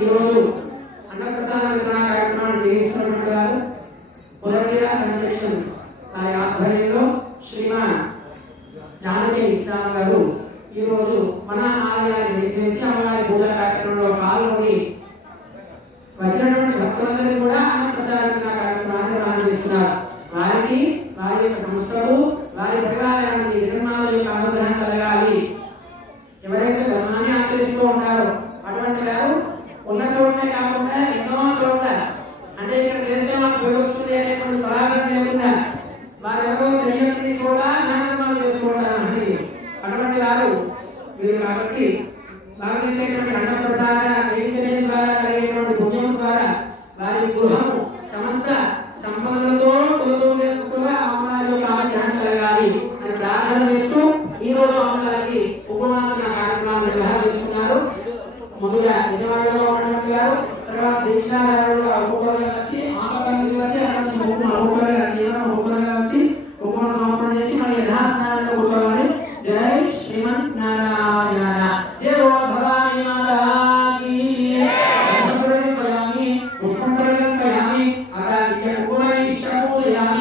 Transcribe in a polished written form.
ఈ రోజు అన్నప్రసాద వితరణ కార్యక్రమాన్ని చేస్తున్నటువంటి వారు పురవీర కన్స్ట్రక్షన్స్ వారి ఆధ్వర్యంలో శ్రీమాన్ జానకి రామ్ గారు ఈ రోజు మన ఆలయాన్ని చేసి అమ్మవారి పూజ కార్యక్రమంలో పాల్గొని వచ్చినటువంటి భక్తులందరూ కూడా అన్నప్రసాద వితరణ కార్యక్రమాన్ని నిర్వహిస్తున్నారు. వారికి వారి యొక్క సంస్థలు వారి పరివారానికి జన్మాల యొక్క అనుగ్రహం కలగాలి. ఎవరైతే ధర్మాన్ని ఆచరిస్తూ ఉంటారో అటువంటి వారు ఉన్న చోటనే కాకుండా ఎన్నో చోట్ల అంటే ఇక్కడ చేస్తే మాకు ఉపయోగిస్తుంది అనేటువంటి సలహాలు లేకుండా వారు ఎవరో తెలియని చోట జ్ఞానకర్మాలు చేసుకోవడానికి అటువంటి వారు వీరు కాబట్టి వారు చేసేటువంటి అన్నప్రసాద వేదిక ద్వారా కలిగేటువంటి పుణ్యం ద్వారా వారి గృహము సమస్త సంపదలతో కూడా అమ్మవారి యొక్క అనుగ్రహం కలగాలి అని ప్రార్థన చేస్తూ ఈ రోజు అమ్మవారికి ఉపవాసన కార్యక్రమాన్ని నిర్వహిస్తున్నారు. ముందుగా నిజవాడలో ఉన్నటువంటి వారు తర్వాత దీక్షాదారులుగా ఒక్కొక్కరుగా వచ్చి ఆపద నుంచి వచ్చి అక్కడ నుంచి ఒక్కొక్కరుగా వచ్చి ఉపవాస సమర్పణ చేసి మన యథాస్థానంలో కూర్చోవాలి. జై శ్రీమన్నారాయణ. జై భవాని మాతాకి పుష్పం ప్రయోగయామి అకాలిక ఉపనైష్టపూజయామి